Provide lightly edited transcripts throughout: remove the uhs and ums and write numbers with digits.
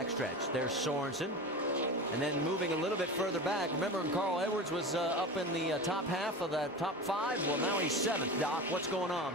backstretch. There's Sorensen. And then moving a little bit further back, remember when Carl Edwards was up in the top half of the top 5? Well, now he's 7th. Doc, what's going on?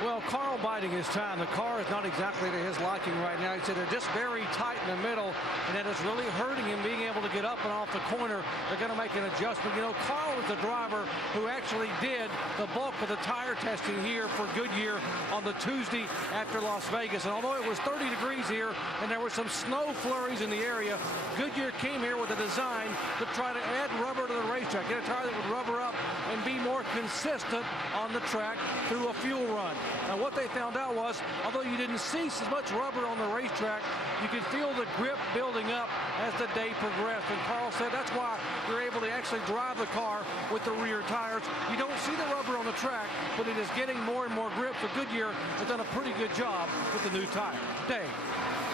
Well, Carl biding his time. The car is not exactly to his liking right now. He said they're just very tight in the middle, and that it's really hurting him being able to get up and off the corner. They're going to make an adjustment. You know, Carl is the driver who actually did the bulk of the tire testing here for Goodyear on the Tuesday after Las Vegas. And although it was 30 degrees here and there were some snow flurries in the area, Goodyear came here with a design to try to add rubber to the racetrack, get a tire that would rubber up and be more consistent on the track through a fuel run. Now, what they found out was, although you didn't see as much rubber on the racetrack, you could feel the grip building up as the day progressed. And Carl said that's why you're able to actually drive the car with the rear tires. You don't see the rubber on the track, but it is getting more and more grip. So Goodyear has done a pretty good job with the new tire. Dave.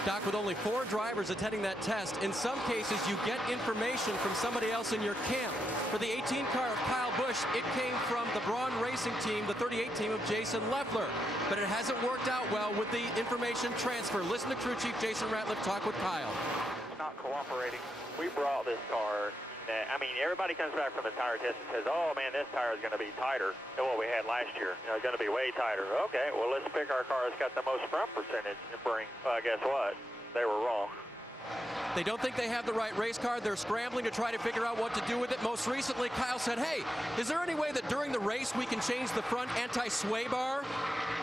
Doc, with only 4 drivers attending that test, in some cases you get information from somebody else in your camp. For the 18 car of Kyle Busch, it came from the Braun Racing team, the 38 team of Jason Leffler. But it hasn't worked out well with the information transfer. Listen to crew chief Jason Ratliff talk with Kyle. Not cooperating. We brought this car. I mean, everybody comes back from the tire test and says, oh, man, this tire is going to be tighter than what we had last year. You know, it's going to be way tighter. Okay, well, let's pick our car that's got the most front percentage and bring. Guess what? They were wrong. They don't think they have the right race car. They're scrambling to try to figure out what to do with it. Most recently, Kyle said, hey, is there any way that during the race we can change the front anti-sway bar?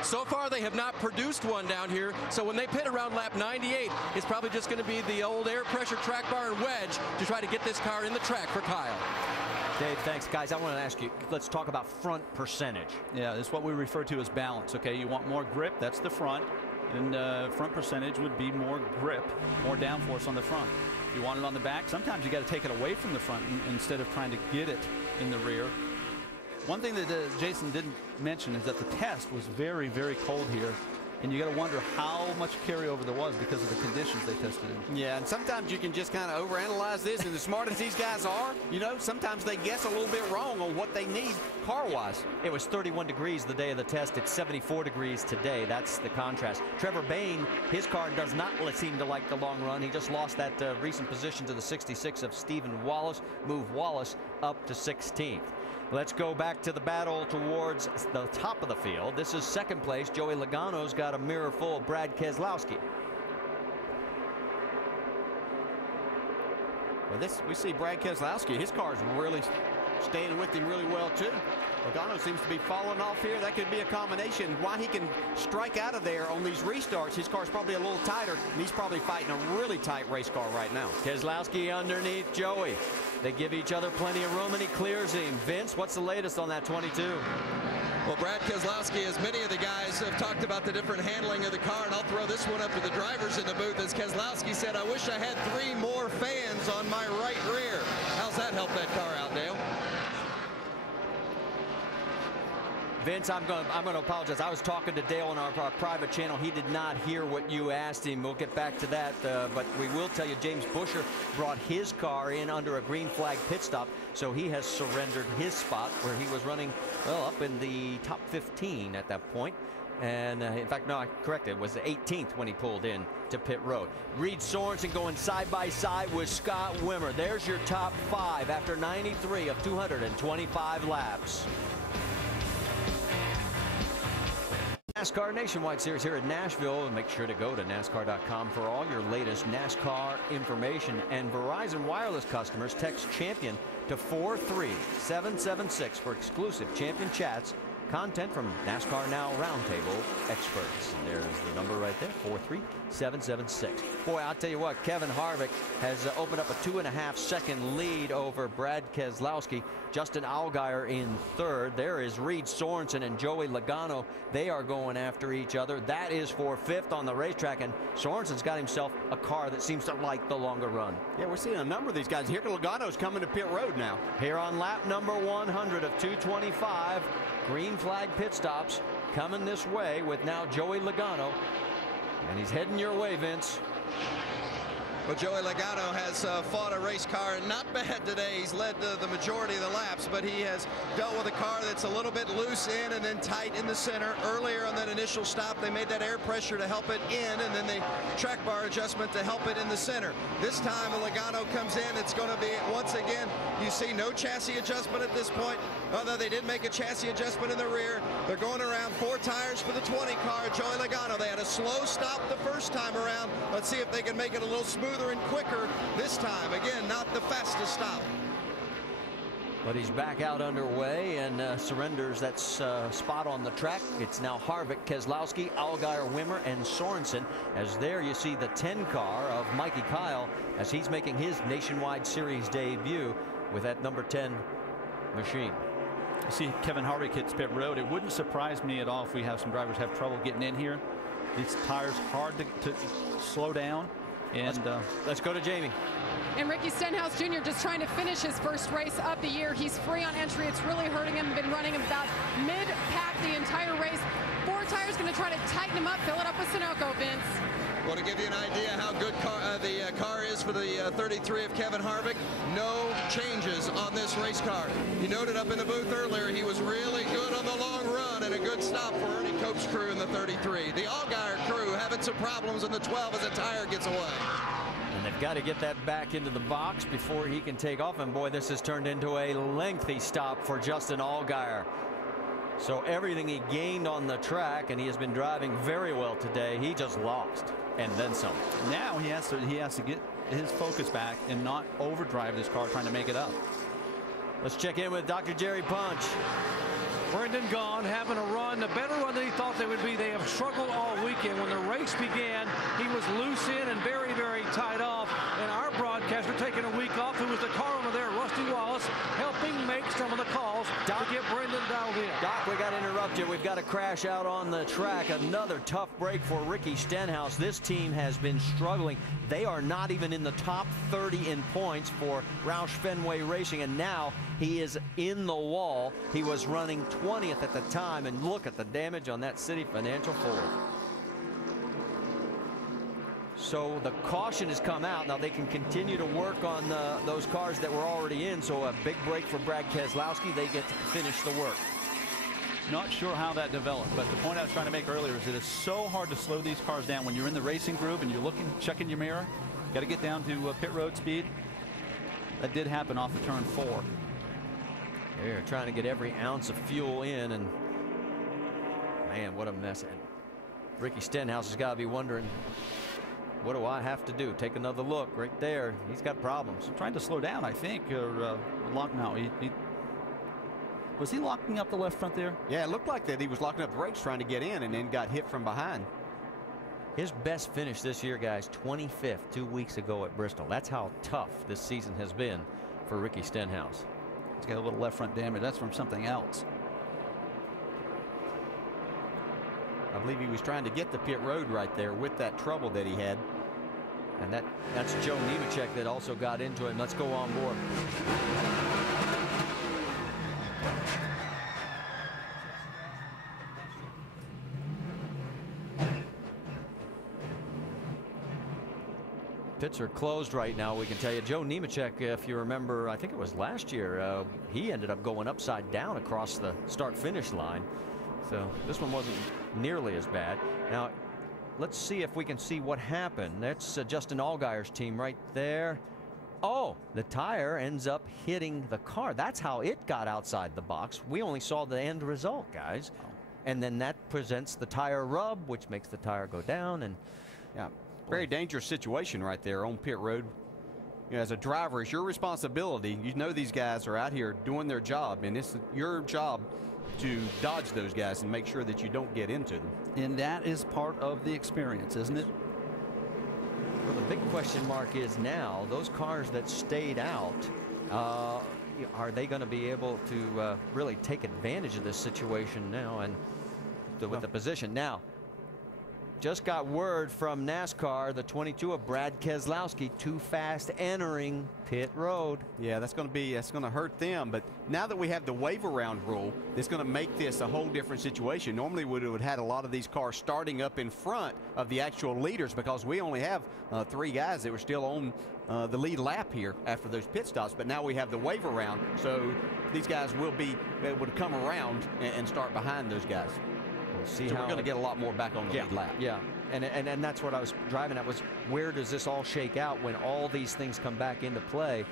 So far, they have not produced one down here. So when they pit around lap 98, it's probably just going to be the old air pressure track bar and wedge to try to get this car in the track for Kyle. Dave, thanks. Guys, I want to ask you, let's talk about front percentage. Yeah, that's what we refer to as balance. Okay, you want more grip, that's the front. And front percentage would be more grip, more downforce on the front. If you want it on the back, sometimes you got to take it away from the front instead of trying to get it in the rear. One thing that Jason didn't mention is that the test was very, very cold here. And you got to wonder how much carryover there was because of the conditions they tested in. Yeah, and sometimes you can just kind of overanalyze this. And as smart as these guys are, you know, sometimes they guess a little bit wrong on what they need car-wise. It was 31 degrees the day of the test. It's 74 degrees today. That's the contrast. Trevor Bayne, his car does not seem to like the long run. He just lost that recent position to the 66 of Stephen Wallace, moved Wallace up to 16th. Let's go back to the battle towards the top of the field. This is second place. Joey Logano's got a mirror full of Brad Keselowski. Well, we see Brad Keselowski. His car's really staying with him really well, too. Logano seems to be falling off here. That could be a combination. Why he can strike out of there on these restarts, his car's probably a little tighter, and he's probably fighting a really tight race car right now. Keselowski underneath Joey. They give each other plenty of room, and he clears him. Vince, what's the latest on that 22? Well, Brad Keselowski, as many of the guys have talked about the different handling of the car, and I'll throw this one up to the drivers in the booth. As Keselowski said, I wish I had 3 more fans on my right rear. How's that help that car out, Dale? Vince, I'm going to apologize. I was talking to Dale on our private channel. He did not hear what you asked him. We'll get back to that. But we will tell you, James Buescher brought his car in under a green flag pit stop. So he has surrendered his spot where he was running, well, up in the top 15 at that point. And in fact, no, I corrected. It was the 18th when he pulled in to pit road. Reed Sorensen going side by side with Scott Wimmer. There's your top 5 after 93 of 225 laps. NASCAR Nationwide Series here at Nashville. Make sure to go to NASCAR.com for all your latest NASCAR information. And Verizon Wireless customers, text CHAMPION to 43776 for exclusive Champion Chats, content from NASCAR Now Roundtable experts. And there's the number right there, 43776. Boy, I'll tell you what, Kevin Harvick has opened up a 2.5-second lead over Brad Keselowski. Justin Allgaier in third. There is Reed Sorensen and Joey Logano. They are going after each other. That is for 5th on the racetrack, and Sorensen's got himself a car that seems to like the longer run. Yeah, we're seeing a number of these guys. Here, Logano's coming to pit road now. Here on lap number 100 of 225, green flag pit stops coming this way with now Joey Logano, and he's heading your way, Vince. Well, Joey Logano has fought a race car not bad today. He's led the majority of the laps, but he has dealt with a car that's a little bit loose in and then tight in the center. Earlier on that initial stop, they made that air pressure to help it in, and then the track bar adjustment to help it in the center. This time, when Logano comes in, it's going to be, once again, you see no chassis adjustment at this point, although they did make a chassis adjustment in the rear. They're going around 4 tires for the 20 car. Joey Logano, they had a slow stop the first time around. Let's see if they can make it a little smoother and quicker this time. Again, not the fastest stop. But he's back out underway and surrenders that spot on the track. It's now Harvick, Keselowski, Allgaier, Wimmer, and Sorensen. As there you see the 10 car of Mikey Kyle as he's making his Nationwide Series debut with that number 10 machine. You see Kevin Harvick hits pit road. It wouldn't surprise me at all if we have some drivers have trouble getting in here. These tires hard to slow down. And let's go to Jamie. And Ricky Stenhouse Jr. just trying to finish his first race of the year. He's free on entry. It's really hurting him. Been running him about mid-pack the entire race. 4 tires going to try to tighten him up, fill it up with Sunoco, Vince. Well, to give you an idea how good the car is for the 33 of Kevin Harvick, no changes on this race car. He noted up in the booth earlier he was really good on the long run and a good stop for Ernie Cope's crew in the 33. The Allgaier crew having some problems in the 12 as a tire gets away. And they've got to get that back into the box before he can take off. And boy, this has turned into a lengthy stop for Justin Allgaier. So everything he gained on the track, and he has been driving very well today, he just lost. And then some. Now he has to get his focus back and not overdrive this car trying to make it up. Let's check in with Dr. Jerry Punch. Brendan Gaughan having a run, the better run than he thought they would be. They have struggled all weekend. When the race began, he was loose in and very, very tight off. And our broadcaster taking a week off. It was the car over there, Rusty Wallace, helping make some of the calls to get Brendan dialed in. Doc, we got to interrupt you. We've got a crash out on the track. Another tough break for Ricky Stenhouse. This team has been struggling. They are not even in the top 30 in points for Roush Fenway Racing, and now he is in the wall. He was running 20th at the time, and look at the damage on that City Financial Ford. So the caution has come out. Now they can continue to work on those cars that were already in. So a big break for Brad Keselowski. They get to finish the work. Not sure how that developed, but the point I was trying to make earlier is that it's so hard to slow these cars down when you're in the racing groove and you're looking, checking your mirror. Got to get down to pit road speed. That did happen off of turn 4. They're trying to get every ounce of fuel in, and man, what a mess. And Ricky Stenhouse has got to be wondering, what do I have to do? Take another look right there. He's got problems. Trying to slow down, I think. Was he locking up the left front there? Yeah, it looked like that. He was locking up the brakes trying to get in and then got hit from behind. His best finish this year, guys, 25th 2 weeks ago at Bristol. That's how tough this season has been for Ricky Stenhouse. He's got a little left front damage. That's from something else. I believe he was trying to get the pit road right there with that trouble that he had. And that's Joe Nemechek that also got into him. Let's go on board. Pits are closed right now, we can tell you. Joe Nemechek, if you remember, I think it was last year, he ended up going upside down across the start-finish line. So this one wasn't nearly as bad. Now, let's see if we can see what happened. That's Justin Allgaier's team right there. Oh, the tire ends up hitting the car. That's how it got outside the box. We only saw the end result, guys. And then that presents the tire rub, which makes the tire go down. And yeah, very dangerous situation right there on pit road. You know, as a driver, it's your responsibility. You know these guys are out here doing their job, and it's your job to dodge those guys and make sure that you don't get into them. And that is part of the experience, isn't it? Well, the big question mark is now, those cars that stayed out, are they going to be able to really take advantage of this situation now and with the position? Now, just got word from NASCAR, the 22 of Brad Keselowski, too fast entering pit road. Yeah, that's going to hurt them. But now that we have the wave around rule, it's going to make this a whole different situation. Normally we would have had a lot of these cars starting up in front of the actual leaders, because we only have 3 guys that were still on the lead lap here after those pit stops. But now we have the wave around, so these guys will be able to come around and start behind those guys. We'll see so how we're going to get a lot more back on the lead lap. Yeah, and that's what I was driving at, was where does this all shake out when all these things come back into play?